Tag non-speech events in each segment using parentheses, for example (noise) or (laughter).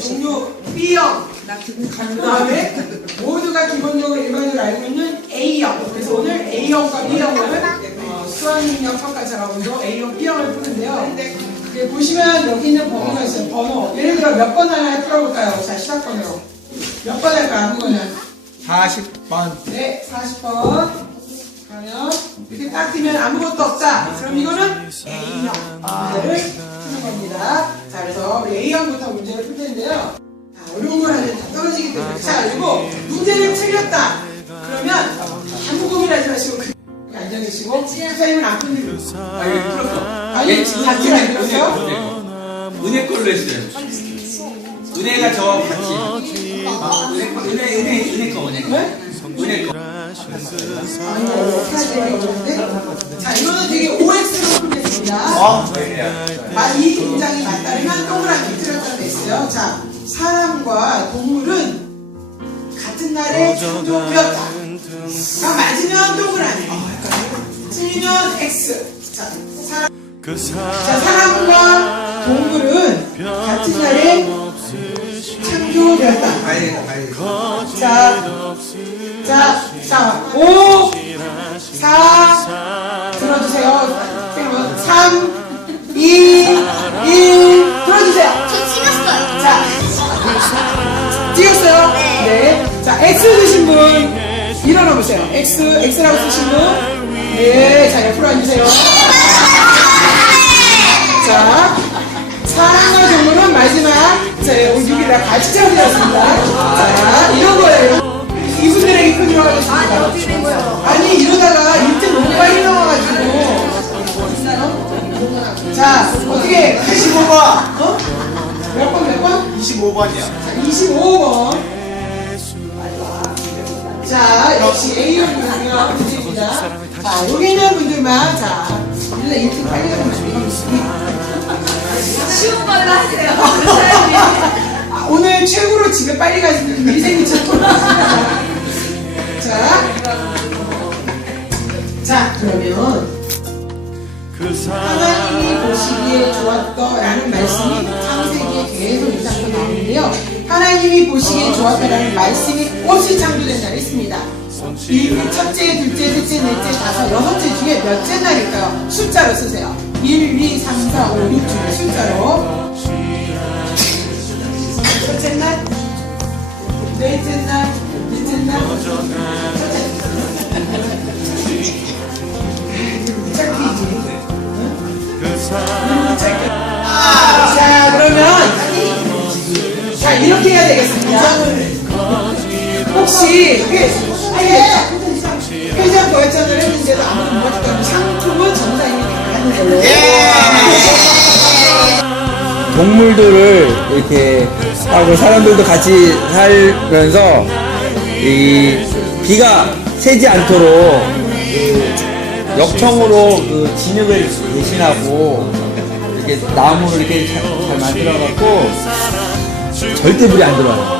종류 B형. 그 다음에 모두가 기본적으로 일반적으로 알고 있는 A형. 그래서 오늘 A형과 B형을 어, 수학능력 평가자라고도 A형, B형을 푸는데요. 예, 보시면 여기 있는 번호가 있어요. 번호. 예를 들어 몇 번 하나 풀어볼까요? 자 시작 번호로 몇번 할까요? 아무거나? 40번. 네 40번. 그러면 이렇게 딱 뜨면 아무것도 없다. 그럼 이거는 A형. 문 텐데요 자, 어려운 걸 하면 다 떨어지기 때문에 자 그리고 문제를 틀렸다 그러면 아무 고민하지 마시고 그 (laughs) 앉아 계시고 선생님은 안 풀리고 아 여기 풀었어 아니 지금 단체가 안 들었어요? 은혜 걸로 했어요 은혜가 저 같이 아, 은혜 거 은혜 은혜 은혜 거 은혜 거 네? 은혜 거 아니 어떻게 하지 어려운데? 자 이거는 되게 OX로 풀겠습니다 어? 네. 아, 이 문장이 맞다면 동그라미 했어요. 자, 사람과 동물은 같은 날에 창조되었다. 자, 맞으면 동그라미. 틀리면 X. 자, 사람, 자, 사람과 동물은 같은 날에 창조되었다. 자, 자, 자, 5, 4, 들어주세요. 그러면 3, 2, 자, X 드신 분, 일어나 보세요. X, X라고 쓰신 분. 네. 자, 옆으로 앉으세요. 자, 사람과 동물은 마지막, 자, 우리 6이라 같이 채워드렸습니다. 자, 이런 거예요. 이분들에게 큰. 아니, 된 거예요? 아니, 이러다가 1등 너무 빨리 나와가지고. 자, 어떻게, 25번 어? 몇 번, 몇 번? 25번이야 25번. 자, 역시 A형이고요. 문제입니다. 자, 여기 있는 분들만, 자, 일단 이렇게 빨리가면 쉬운 걸로 하세요. (laughs) 아, 오늘 최고로 집에 빨리 가시는 일생이처럼. 자, 자, 그러면. 하나님이 보시기에 좋았더라는 말씀이 창세기에 계속 인상도 나오는데요. 하나님이 보시기에 좋았다라는 말씀이 꽃이 창조된다고 했습니다. 이 첫째, 둘째, 셋째, 넷째, 다섯, 여섯째 중에 몇째 날일까요? 숫자로 쓰세요. 1, 2, 3, 4, 5, 6 중에 숫자로. 첫째 날, 넷째 날, 넷째 날, 첫째 날. 짝이지. 자, 그러면 자 이렇게 해야 되겠습니다. 혹시 회장 회장 거회장을 했는데도 아무도 못 맞췄다면 상품은 전사님이 가는 걸로. 동물들을 이렇게 하고 사람들도 같이 살면서 이 비가 새지 않도록 그 역청으로 그 진흙을 대신하고 이렇게 나무를 이렇게 잘, 잘 만들어갖고 절대 물이 안 들어와요.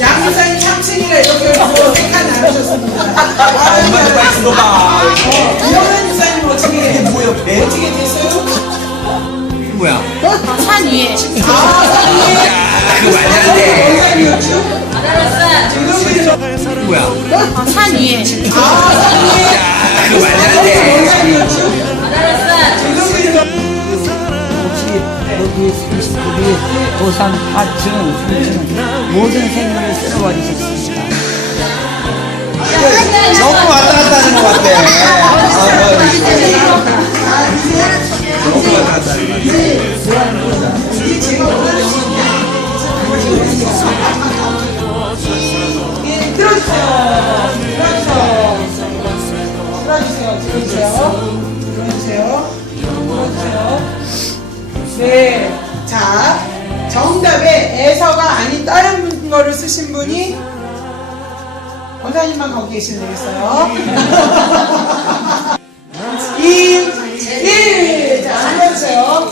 양부장이 참신이라 이렇게 해서 생각 나누셨습니다. 엄마도 빨리 이현은 부장님 어떻게, 뭐야 배? 어떻게 됐어요? 뭐야 산 위에. 아, 그거 말이 안돼 원장이었죠? 뭐야 산 위에. 그거 말이 안돼 여기 39기 도산 하층 삼층 모든 생물을 쓸어버리셨습니다. 너무 왔다 갔다 하는 것 같아. 너무 왔다 갔다 하는 것 같아 네. 자, 정답에 에서가 아닌 다른 거를 쓰신 분이 원장님 강사님만 거기 계시면 되겠어요. (laughs) 2, 1. 자, 앉아주세요.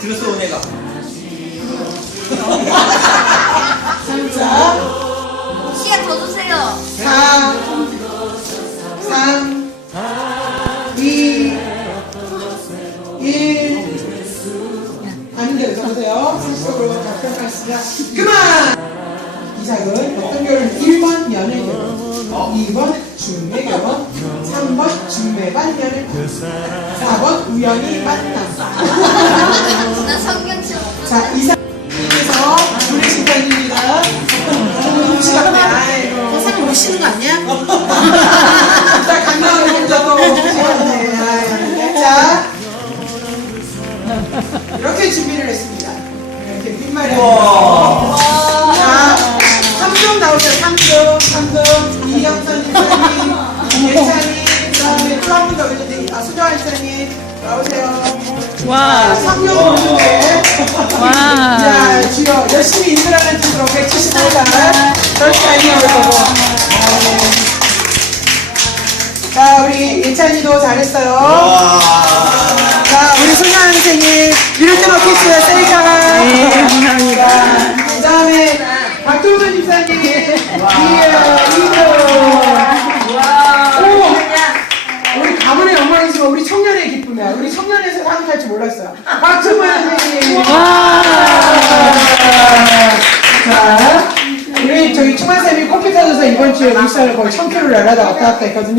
들었어 은혜가. 자, 시간 더 주세요. 4, 3, 보세요. 상식적으로 답변하시면 그만! 이삭은 어떤 결혼? 1번 연애 결혼, 2번 중매 결혼, 3번 중매반 연애 결혼, 4번 우연히 만남. 나 성경책 자, 이삭 나오세요. 와. 3점 오는데. 와. 자, 주여, 열심히 일들하는 팀으로 175단. 그렇게 알려올 거고. 자, 우리 예찬이도 잘했어요. 자, 우리 소녀 선생님, 이럴 때 먹겠어요, 셀카. 네, 감사합니다. 그 다음에, 박종선 집사님, 이야, 이도. 오! 우리 가문의 영광이지만 우리 기쁨이야. 우리 청년에서 상탈 줄 몰랐어요. 박종선 선생님. 자, 우리 저기 충만쌤이 커피 사줘서 이번 주에 울산을 거의 천 킬로를 날아다 왔다 갔다 했거든요.